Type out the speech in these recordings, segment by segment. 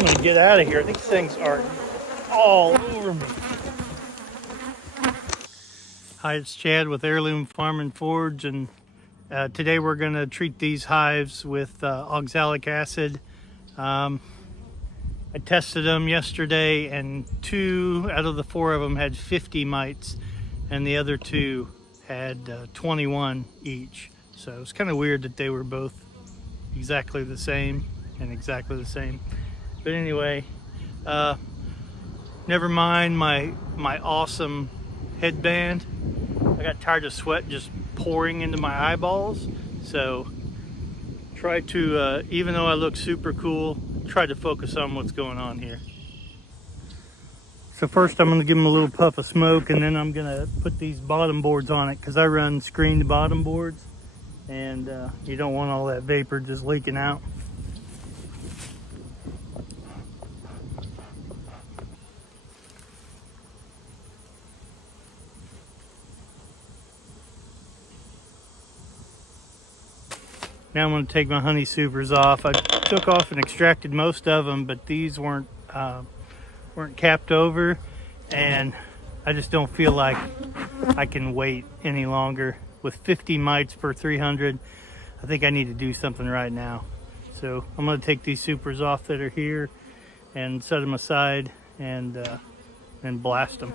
I'm gonna get out of here. These things are all over me. Hi, it's Chad with Heirloom Farm and Forge, and today we're gonna treat these hives with oxalic acid. I tested them yesterday, and 2 out of the 4 of them had 50 mites, and the other 2 had 21 each. So it's kind of weird that they were both exactly the same and exactly the same. But anyway, never mind my awesome headband. I got tired of sweat just pouring into my eyeballs, so try to, even though I look super cool, try to focus on what's going on here. So first I'm going to give them a little puff of smoke, and then I'm going to put these bottom boards on it because I run screened bottom boards, and you don't want all that vapor just leaking out. Now I'm going to take my honey supers off. I took off and extracted most of them, but these weren't capped over, and I just don't feel like I can wait any longer. With 50 mites per 300, I think I need to do something right now. So I'm going to take these supers off that are here and set them aside and blast them.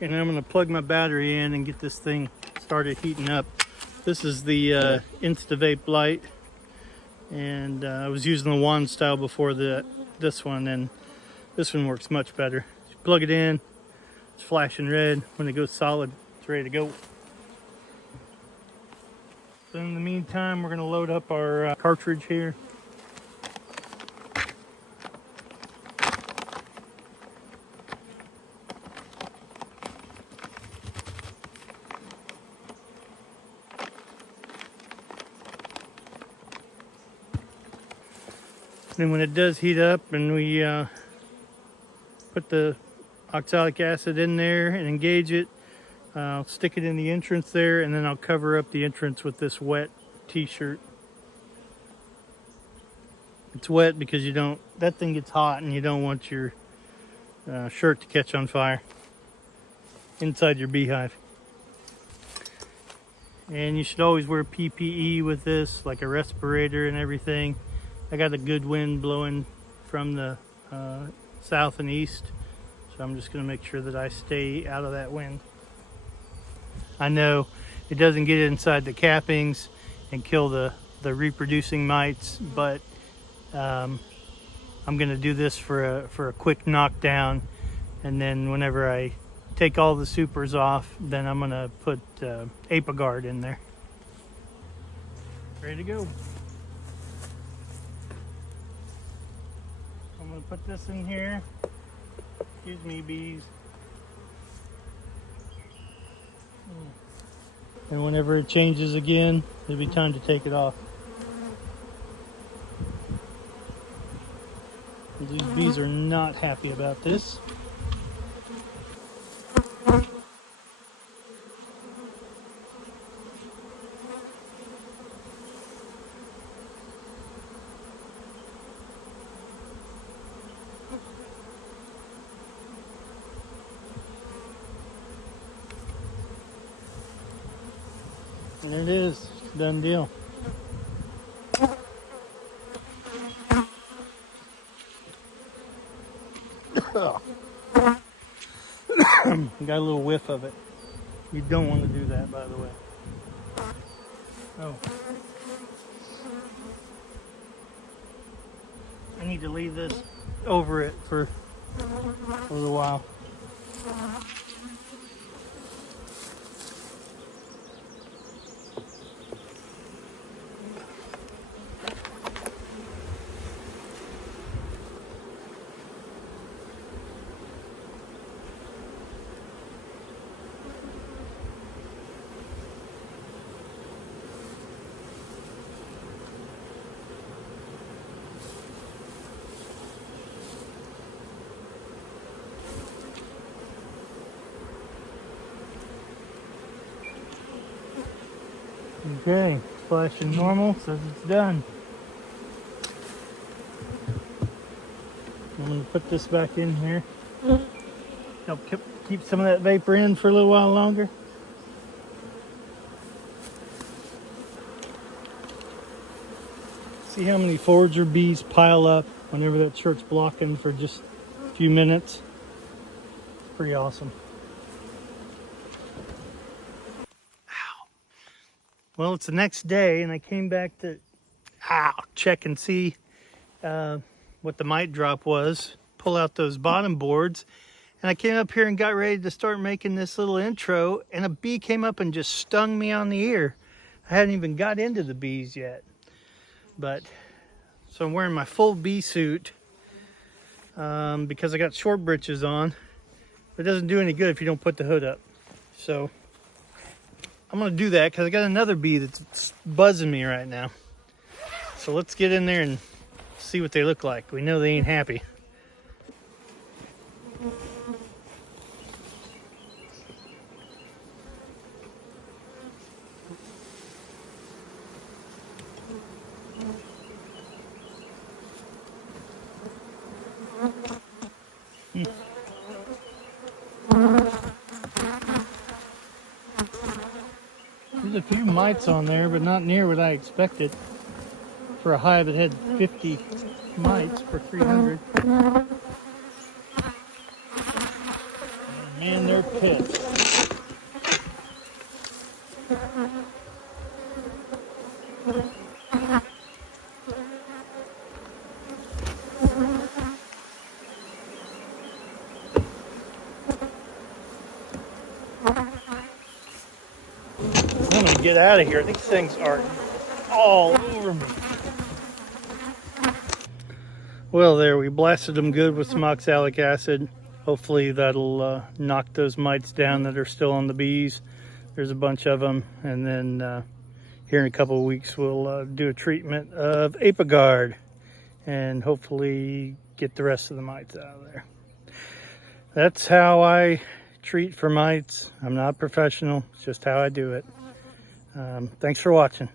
And I'm going to plug my battery in and get this thing started heating up. This is the Insta Vape light, and I was using the wand style before this one, and this one works much better. You plug it in, it's flashing red. When it goes solid, it's ready to go. So in the meantime, we're going to load up our cartridge here. Then when it does heat up and we put the oxalic acid in there and engage it, I'll stick it in the entrance there, and then I'll cover up the entrance with this wet t-shirt. It's wet because that thing gets hot and you don't want your shirt to catch on fire inside your beehive. And you should always wear PPE with this, like a respirator and everything. I got a good wind blowing from the south and east, so I'm just going to make sure that I stay out of that wind. I know it doesn't get inside the cappings and kill the reproducing mites, but I'm going to do this for a quick knockdown, and then whenever I take all the supers off, then I'm going to put Apag Guard in there. Ready to go. I'm going to put this in here. Excuse me, bees. And whenever it changes again, it'll be time to take it off. These bees are not happy about this. And there it is, done deal. Got a little whiff of it. You don't want to do that, by the way. Oh. I need to leave this over it for a little while. Okay, flashing normal, says it's done. I'm gonna put this back in here. Help keep some of that vapor in for a little while longer. See how many forager bees pile up whenever that shirt's blocking for just a few minutes. It's pretty awesome. Ow. Well, it's the next day and I came back to check and see what the mite drop was, pull out those bottom boards, and I came up here and got ready to start making this little intro, and a bee came up and just stung me on the ear. I hadn't even got into the bees yet. But so I'm wearing my full bee suit because I got short breeches on. It doesn't do any good if you don't put the hood up. So I'm gonna do that because I got another bee that's buzzing me right now. So let's get in there and see what they look like. We know they ain't happy. There's a few mites on there, but not near what I expected for a hive that had 50 mites per 300. Man, they're pissed. I'm gonna get out of here. These things are all over me. Well, there, we blasted them good with some oxalic acid. Hopefully that'll knock those mites down that are still on the bees. There's a bunch of them. And then here in a couple of weeks, we'll do a treatment of Apag Guard and hopefully get the rest of the mites out of there. That's how I treat for mites. I'm not professional. It's just how I do it. Thanks for watching.